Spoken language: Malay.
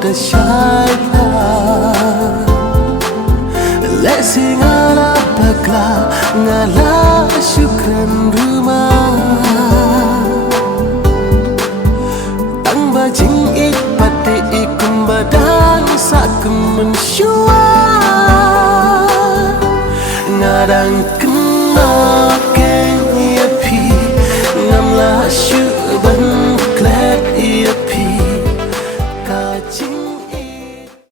the shaita Lesi ngala bakla ngala syukran rumah Tang bajing ik pati ikum badan sakum mensyua Ngadang